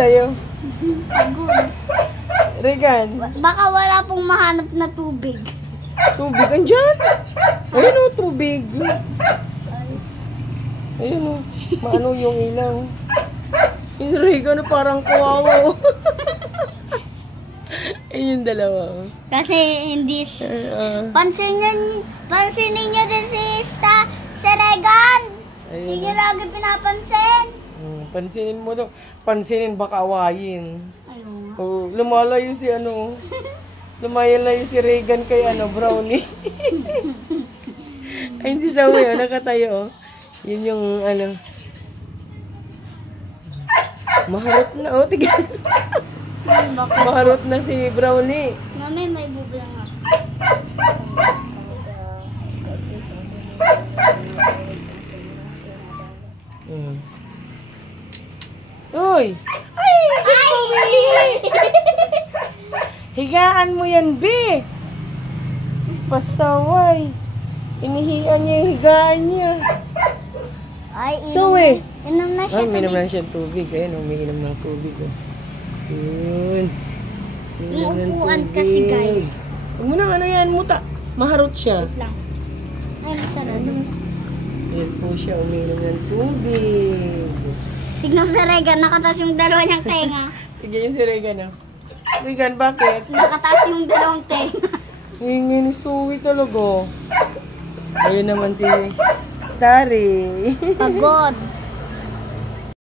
sa'yo? Pagod. Regan? Baka wala pong mahanap na tubig. Tubig, andyan. Ayun o, tubig. Ayun o, maano yung ilaw. Yung Regan na parang kawawa. Ayun yung dalawa. Kasi hindi... Pansinin niyo din si Regan. Hindi niyo lagi pinapansin. Pansinin mo daw. Pansinin, baka awayin. Ayun nga. Oh, lumalayo si ano. Lumalayo si Regan kay Brownie. Ayun si Zoe, nakatayo. Yun yung maharot na, tignan. Maharot na si Brownie. Mami, may bublang ako. Uy! Higaan mo yan, B! Pasaway. Inihian niya yung higaan niya. Ay, Inom na siya. Minom na siya tubig. Ayun, umiinom ng tubig. Yun. Yung upuan kasi, guys. Huwag mo nang yan, muta. Maharot siya. Wait lang. Ay, masarap. Yan po siya, umiinom ng tubig. Tignan sa Regan, nakataas yung dalawa niyang tenga. Tignan yung si Regan, Regan, bakit? Nakataas yung dalawang tenga. Hingin ni Suwi talaga. Ayun naman si Starry. Pagod.